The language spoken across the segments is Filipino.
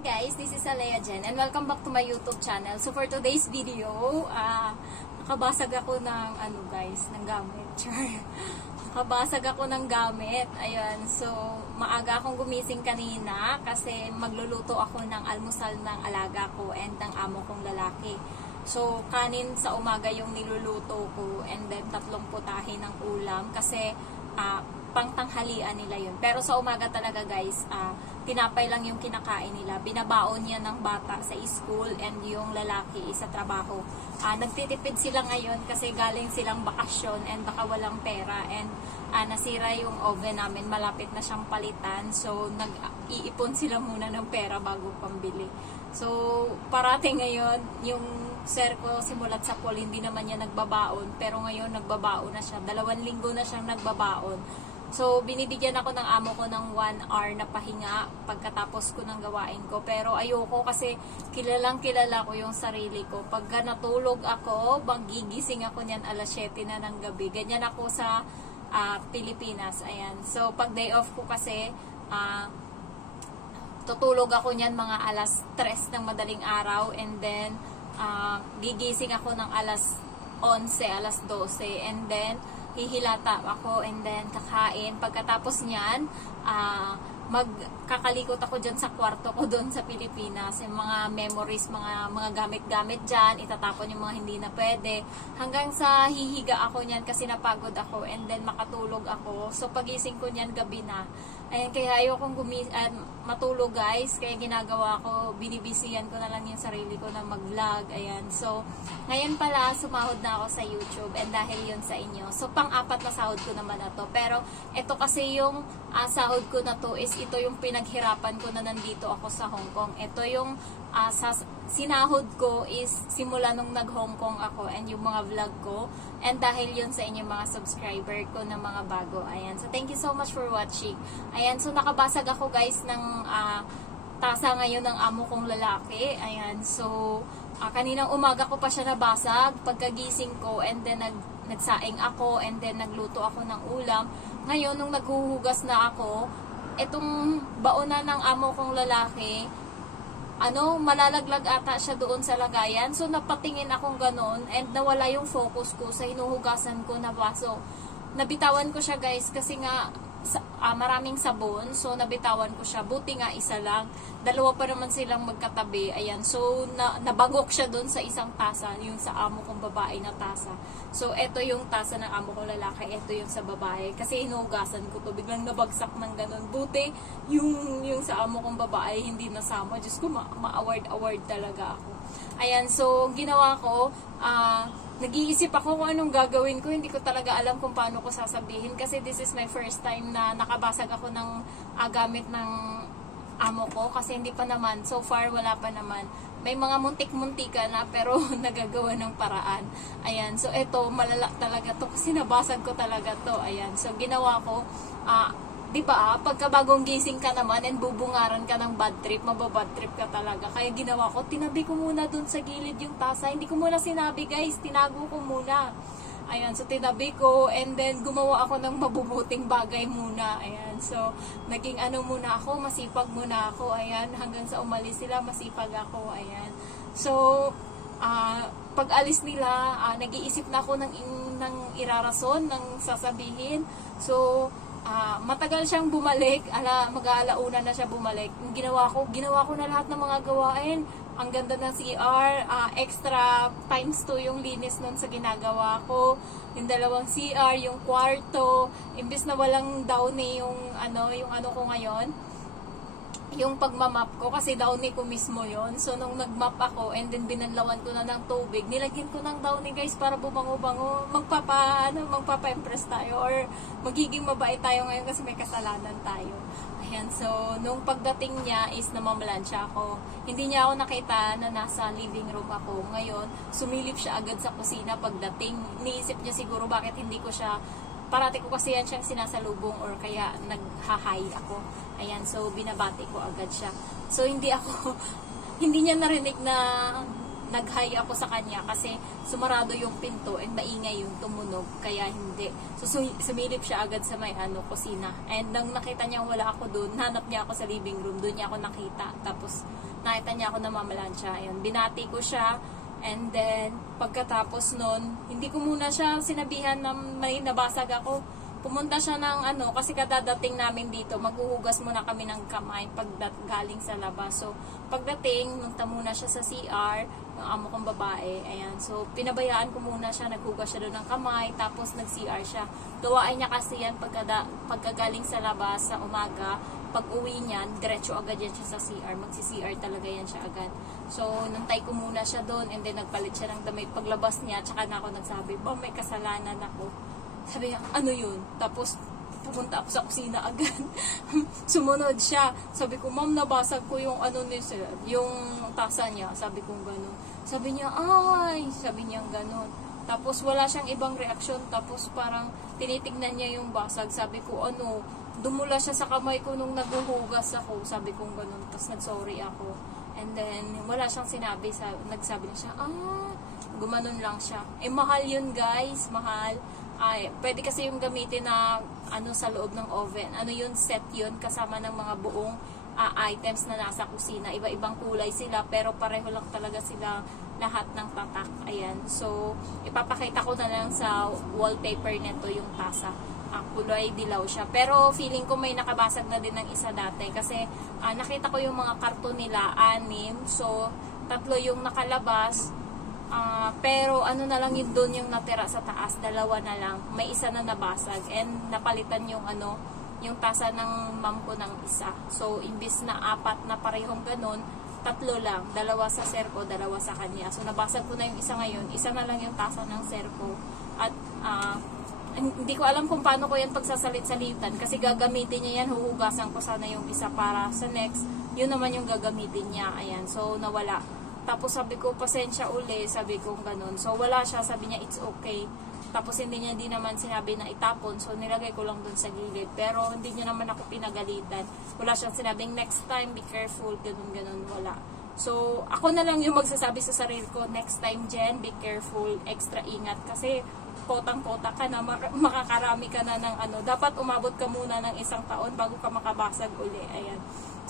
guys, this is Alea Jen and welcome back to my YouTube channel. So for today's video, nakabasag ako ng ng gamit. Nakabasag ako ng gamit. Ayan, so maaga akong gumising kanina kasi magluluto ako ng almusal ng alaga ko and ng amo kong lalaki. So kanin sa umaga yung niluluto ko and then 3 putahe ng ulam kasi pangtanghalian nila yun. Pero sa umaga talaga guys, tinapay lang yung kinakain nila. Binabaon niya ng bata sa school and yung lalaki sa trabaho. Nagtitipid sila ngayon kasi galing silang bakasyon and baka walang pera and nasira yung oven namin. Malapit na siyang palitan. So nag-iipon sila muna ng pera bago pambili. So parating ngayon yung sir ko simulat sa pool, hindi naman niya nagbabaon. Pero ngayon nagbabaon na siya. 2 linggo na siyang nagbabaon. So, binibigyan ako ng amo ko ng 1 hour na pahinga pagkatapos ko ng gawain ko. Pero ayoko kasi kilala ko yung sarili ko. Pagka natulog ako, gigising ako niyan alas 7 na ng gabi. Ganyan ako sa Pilipinas. Ayan. So, pag day off ko kasi, tutulog ako niyan mga alas 3 ng madaling araw. And then, gigising ako ng alas 11, alas 12. And then, hihilata ako and then kakain. Pagkatapos niyan, magkakalikot ako dyan sa kwarto ko doon sa Pilipinas. Yung mga memories, mga gamit-gamit dyan, itatapon yung mga hindi na pwede. Hanggang sa hihiga ako niyan kasi napagod ako and then makatulog ako. So pagising ko niyan gabi na. Ayan, kaya ayokong matulog guys. Kaya ginagawa ko, binibisiyan ko na lang yung sarili ko na mag-vlog. Ayan. So, ngayon pala, sumahod na ako sa YouTube and dahil yun sa inyo. So, pang-4 na sahod ko naman na to. Pero, ito kasi yung sahod ko na to is ito yung pinaghirapan ko na nandito ako sa Hong Kong. Ito yung sinahod ko is simula nung nag-Hong Kong ako and yung mga vlog ko. And dahil yun sa inyo mga subscriber ko na mga bago. Ayan. So, thank you so much for watching. Ayan. So, nakabasag ako guys ng tasa ngayon ng amo kong lalaki. Ayan. So, kaninang umaga ko pa siya nabasag. Pagkagising ko and then nagsaing ako and then nagluto ako ng ulam. Ngayon, nung naghuhugas na ako, itong baona ng amo kong lalaki, malalaglag ata siya doon sa lagayan. So, napatingin akong ganon and nawala yung focus ko sa hinuhugasan ko na baso. Nabitawan ko siya guys kasi nga maraming sabon. So, nabitawan ko siya. Buti nga isa lang. 2 pa naman silang magkatabi. Ayan. So, nabagok siya doon sa isang tasa. Yung sa amo kong babae na tasa. So, eto yung tasa ng amo kong lalaki. Eto yung sa babae. Kasi hinuhugasan ko to. Biglang nabagsak ng ganun. Buti yung sa amo kong babae hindi nasama. Diyos ko, ma-award talaga ako. Ayan. So, ginawa ko, nag-iisip ako kung anong gagawin ko. Hindi ko talaga alam kung paano ko sasabihin. Kasi this is my first time na nakabasag ako ng gamit ng amo ko. Kasi hindi pa naman. So far, wala pa naman. May mga muntik-muntika na pero nagagawa ng paraan. Ayan. So ito, malala talaga to. Kasi nabasag ko talaga to. Ayan. So ginawa ko, diba, pagka bagong gising ka naman and bubungaran ka ng bad trip, mababad trip ka talaga. Kaya ginawa ko, tinabi ko muna dun sa gilid yung tasa. Hindi ko muna sinabi guys, tinago ko muna. Ayan, so tinabi ko and then gumawa ako ng mabubuting bagay muna. Ayan, so naging muna ako, masipag muna ako. Ayan, hanggang sa umalis sila, masipag ako. Ayan, so pag alis nila, nag-iisip na ako ng irarason, ng sasabihin. So, matagal siyang bumalik, mag-aalauna na siya bumalik. Ginawa ko na lahat ng mga gawain. Ang ganda ng CR, extra times 2 yung linis nun sa ginagawa ko. Yung 2 CR, yung kwarto, imbes na walang downy yung ko ngayon. Yung pagmamap ko, kasi downy ko mismo yon. So, nung nagmap ako, and then binanlawan ko na ng tubig, nilagyan ko ng downy guys para bumango-bango. Magpapa-impress tayo or magiging mabait tayo ngayon kasi may kasalanan tayo. Ayan, so, nung pagdating niya is namamalansya ako. Hindi niya ako nakita na nasa living room ako. Ngayon, sumilip siya agad sa kusina pagdating. Iniisip niya siguro bakit hindi ko siya, parati ko kasi yan siyang sinasalubong or kaya naghahay ako. Ayan, so binabati ko agad siya. So hindi niya narinig na nag-hi ako sa kanya kasi sumarado yung pinto and maingay yung tumunog, kaya hindi. So, sumilip siya agad sa may kusina. And nang nakita niya wala ako doon, hanap niya ako sa living room, doon niya ako nakita. Tapos, nakita niya ako namamalansya. Ayun, binati ko siya. And then, pagkatapos nun, hindi ko muna siya sinabihan na may nabasag ako. Pumunta siya ng kasi kadadating namin dito, maghuhugas muna kami ng kamay pag galing sa labas. So, pagdating, nunta muna siya sa CR, yung amo kong babae, ayan. So, pinabayaan ko muna siya, naghugas siya doon ng kamay, tapos nag-CR siya. Gawain niya kasi yan pagkagaling sa labas sa umaga, pag uwi niyan, diretso agad yan siya sa CR. Magsi-CR talaga yan siya agad. So, nantay ko muna siya doon, and then nagpalit siya ng damit. Paglabas niya, tsaka na ako nagsabi, may kasalanan ako. Sabi niya, ano yun? Tapos, pupunta ako sa kusina agad. Sumunod siya. Sabi ko, ma'am, nabasag ko yung yung tasa niya. Sabi ko, gano'n. Sabi niya, ay! Sabi niya, gano'n. Tapos, wala siyang ibang reaksyon. Tapos, parang tinitignan niya yung basag. Sabi ko, dumula siya sa kamay ko nung naguhugas ako. Sabi ko, gano'n. Tapos, nag-sorry ako. And then, wala siyang sinabi. Nagsabi na siya, gumanon lang siya. Mahal yun, guys. Mahal. Pwede kasi yung gamitin na sa loob ng oven. Yun, set yun, kasama ng mga buong items na nasa kusina. Iba-ibang kulay sila, pero pareho lang talaga sila lahat ng tatak. Ayan. So, ipapakita ko na lang sa wallpaper nito yung tasa. Kulay dilaw siya. Pero feeling ko may nakabasag na din ng isa dati. Kasi nakita ko yung mga karton nila, 6. So, 3 yung nakalabas. Pero na lang yun doon yung natira sa taas, 2 na lang. May isa na nabasag and napalitan yung yung tasa ng mom ko ng isa. So, imbis na 4 na parehong ganun, 3 lang. 2 sa sir ko, 2 sa kanya. So, nabasag ko na yung isa ngayon. Isa na lang yung tasa ng sir ko. At, hindi ko alam kung paano ko yan pagsasalit-salitan kasi gagamitin niya yan, huhugasan ko sana yung isa para sa next. Yun naman yung gagamitin niya. Ayan. So, nawala. Tapos sabi ko, pasensya uli, sabi ko ganun. So wala siya, sabi niya, it's okay. Tapos hindi naman sinabi na itapon, so nilagay ko lang dun sa gilid. Pero hindi niya naman ako pinagalitan. Wala siyang sinabing, next time, be careful, ganun, wala. So ako na lang yung magsasabi sa sarili ko, next time, Jen, be careful, extra ingat. Kasi potang-pota ka na, makakarami ka na ng dapat umabot ka muna ng 1 taon bago ka makabasag uli. Ayan.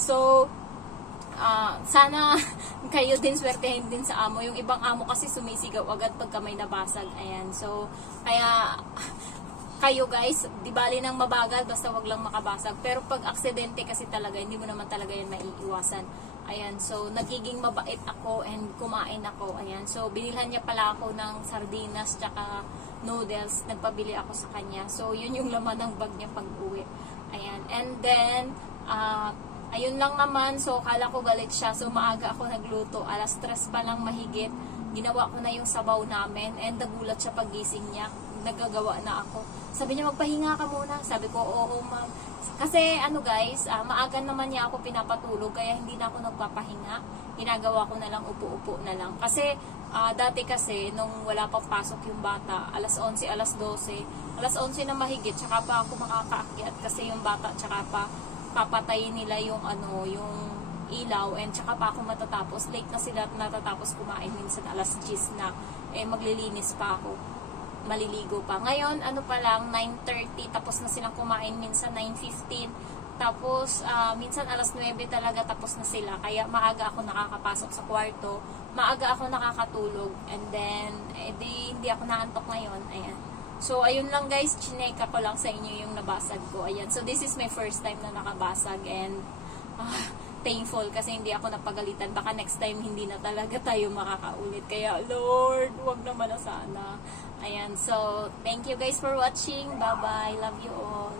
So, sana kayo din swertehin din sa amo. Yung ibang amo kasi sumisigaw agad pagka may nabasag. Ayan. So, kaya kayo guys, di bali nang mabagal, basta wag lang makabasag. Pero pag aksidente kasi talaga, hindi mo naman talaga yan maiiwasan. Ayan. So, nagiging mabait ako and kumain ako. Ayan. So, binilhan niya pala ako ng sardinas tsaka noodles. Nagpabili ako sa kanya. So, yun yung laman ng bag niya pag uwi. Ayan. And then, ayun lang naman. So, kala ko galit siya. So, maaga ako nagluto. 3:00 pa lang mahigit. Ginawa ko na yung sabaw namin. And nagulat siya pagising niya. Nagagawa na ako. Sabi niya, magpahinga ka muna. Sabi ko, oo, ma'am. Kasi, guys, maaga naman niya ako pinapatulog. Kaya hindi na ako nagpapahinga. Ginagawa ko na lang, upo-upo na lang. Kasi, dati kasi, nung wala pang pasok yung bata, 11:00, 12:00. 11:00 na mahigit. Tsaka pa ako makakaakyat. Kasi yung bata, tsaka pa papatayin nila yung yung ilaw and tsaka pa ako matatapos. Late na sila at natatapos kumain minsan 10:00 na. Maglilinis pa ako. Maliligo pa. Ngayon, pa lang, 9:30 tapos na silang kumain, minsan 9:15. Tapos, minsan 9:00 talaga tapos na sila. Kaya maaga ako nakakapasok sa kwarto. Maaga ako nakakatulog. And then, hindi ako naantok ngayon. Ayan. So, ayun lang guys, chineka ko lang sa inyo yung nabasag ko. Ayan. So, this is my first time na nakabasag and thankful kasi hindi ako napagalitan. Baka next time hindi na talaga tayo makakaulit. Kaya, Lord, wag naman na sana. Ayan. So, thank you guys for watching. Bye-bye. Love you all.